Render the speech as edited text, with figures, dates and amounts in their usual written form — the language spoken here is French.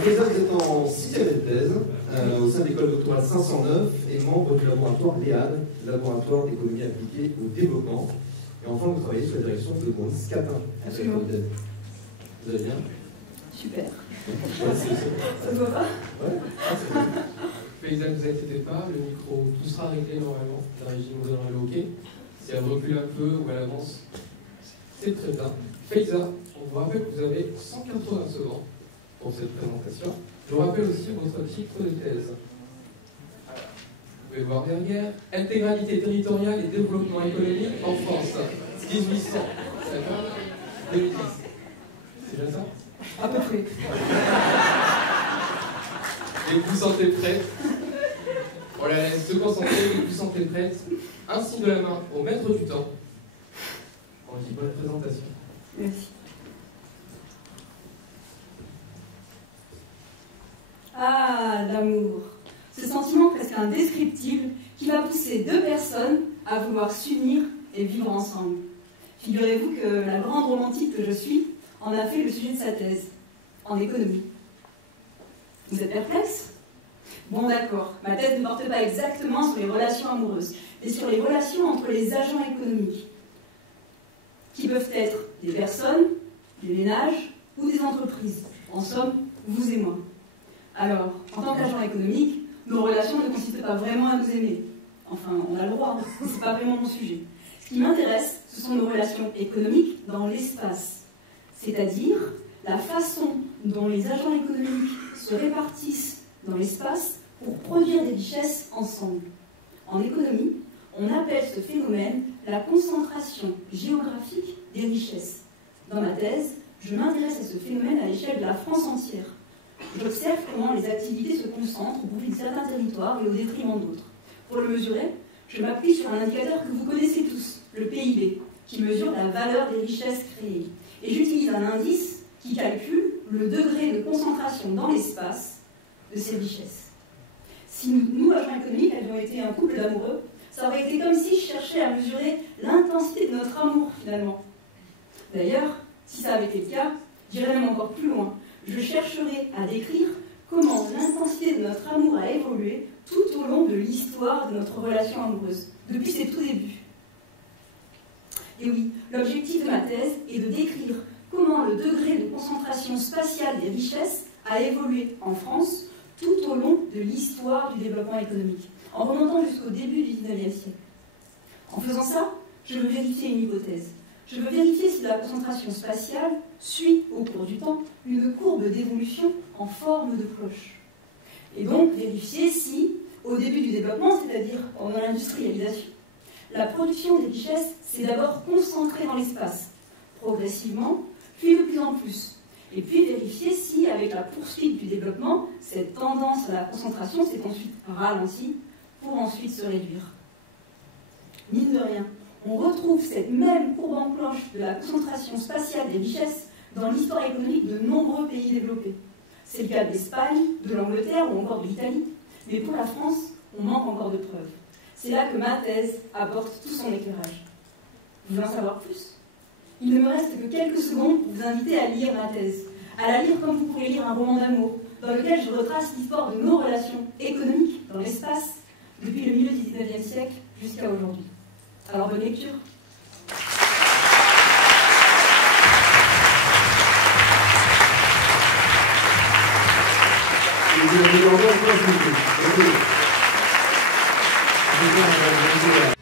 Faiza, vous êtes en 6e année de thèse au sein de l'école doctorale 509 et membre du laboratoire LEAD, laboratoire d'économie appliquée au développement. Et enfin, vous travaillez sous la direction de Maurice Catin. Absolument. Vous allez bien? Super. Ouais, Ça se voit pas? Ouais. Faiza, ne vous inquiétez pas, le micro, tout sera réglé normalement. La régie nous donnera le OK. Si elle recule un peu ou elle avance, c'est très bien. Faiza, on vous rappelle que vous avez 180 secondes pour cette présentation. Je vous rappelle aussi votre titre de thèse. Vous pouvez voir derrière. Intégralité territoriale et développement économique en France. 1800. D'accord 2010. C'est bien ça? À peu près. Et vous vous sentez prête? On la laisse se concentrer, vous vous sentez prête? Un signe de la main au maître du temps. On dit bonne présentation. Merci. Ah, l'amour. Ce sentiment presque indescriptible qui va pousser deux personnes à vouloir s'unir et vivre ensemble. Figurez-vous que la grande romantique que je suis en a fait le sujet de sa thèse, en économie. Vous êtes perplexe? Bon d'accord, ma thèse ne porte pas exactement sur les relations amoureuses, mais sur les relations entre les agents économiques, qui peuvent être des personnes, des ménages ou des entreprises. En somme, vous et moi. Alors, en tant qu'agent économique, nos relations ne consistent pas vraiment à nous aimer. Enfin, on a le droit, mais ce n'est pas vraiment mon sujet. Ce qui m'intéresse, ce sont nos relations économiques dans l'espace, c'est-à-dire la façon dont les agents économiques se répartissent dans l'espace pour produire des richesses ensemble. En économie, on appelle ce phénomène la concentration géographique des richesses. Dans ma thèse, je m'intéresse à ce phénomène à l'échelle de la France entière. J'observe comment les activités se concentrent au profit de certains territoires et au détriment d'autres. Pour le mesurer, je m'appuie sur un indicateur que vous connaissez tous, le PIB, qui mesure la valeur des richesses créées. Et j'utilise un indice qui calcule le degré de concentration dans l'espace de ces richesses. Si nous, agents économiques, avions été un couple d'amoureux, ça aurait été comme si je cherchais à mesurer l'intensité de notre amour, finalement. D'ailleurs, si ça avait été le cas, j'irais même encore plus loin. Je chercherai à décrire comment l'intensité de notre amour a évolué tout au long de l'histoire de notre relation amoureuse, depuis ses tout débuts. Et oui, l'objectif de ma thèse est de décrire comment le degré de concentration spatiale des richesses a évolué en France tout au long de l'histoire du développement économique, en remontant jusqu'au début du XIXe siècle. En faisant ça, je veux vérifier une hypothèse. Je veux vérifier si la concentration spatiale suit, au cours du temps, une courbe d'évolution en forme de cloche. Et donc vérifier si, au début du développement, c'est-à-dire pendant l'industrialisation, la production des richesses s'est d'abord concentrée dans l'espace, progressivement, puis de plus en plus. Et puis vérifier si, avec la poursuite du développement, cette tendance à la concentration s'est ensuite ralentie pour ensuite se réduire. Mine de rien, on retrouve cette même courbe en cloche de la concentration spatiale des richesses dans l'histoire économique de nombreux pays développés. C'est le cas de l'Espagne, de l'Angleterre ou encore de l'Italie. Mais pour la France, on manque encore de preuves. C'est là que ma thèse apporte tout son éclairage. Vous voulez en savoir plus? Il ne me reste que quelques secondes pour vous inviter à lire ma thèse. À la lire comme vous pourrez lire un roman d'amour, dans lequel je retrace l'histoire de nos relations économiques dans l'espace, depuis le milieu du XIXe siècle jusqu'à aujourd'hui. Alors bonne lecture. Vous avez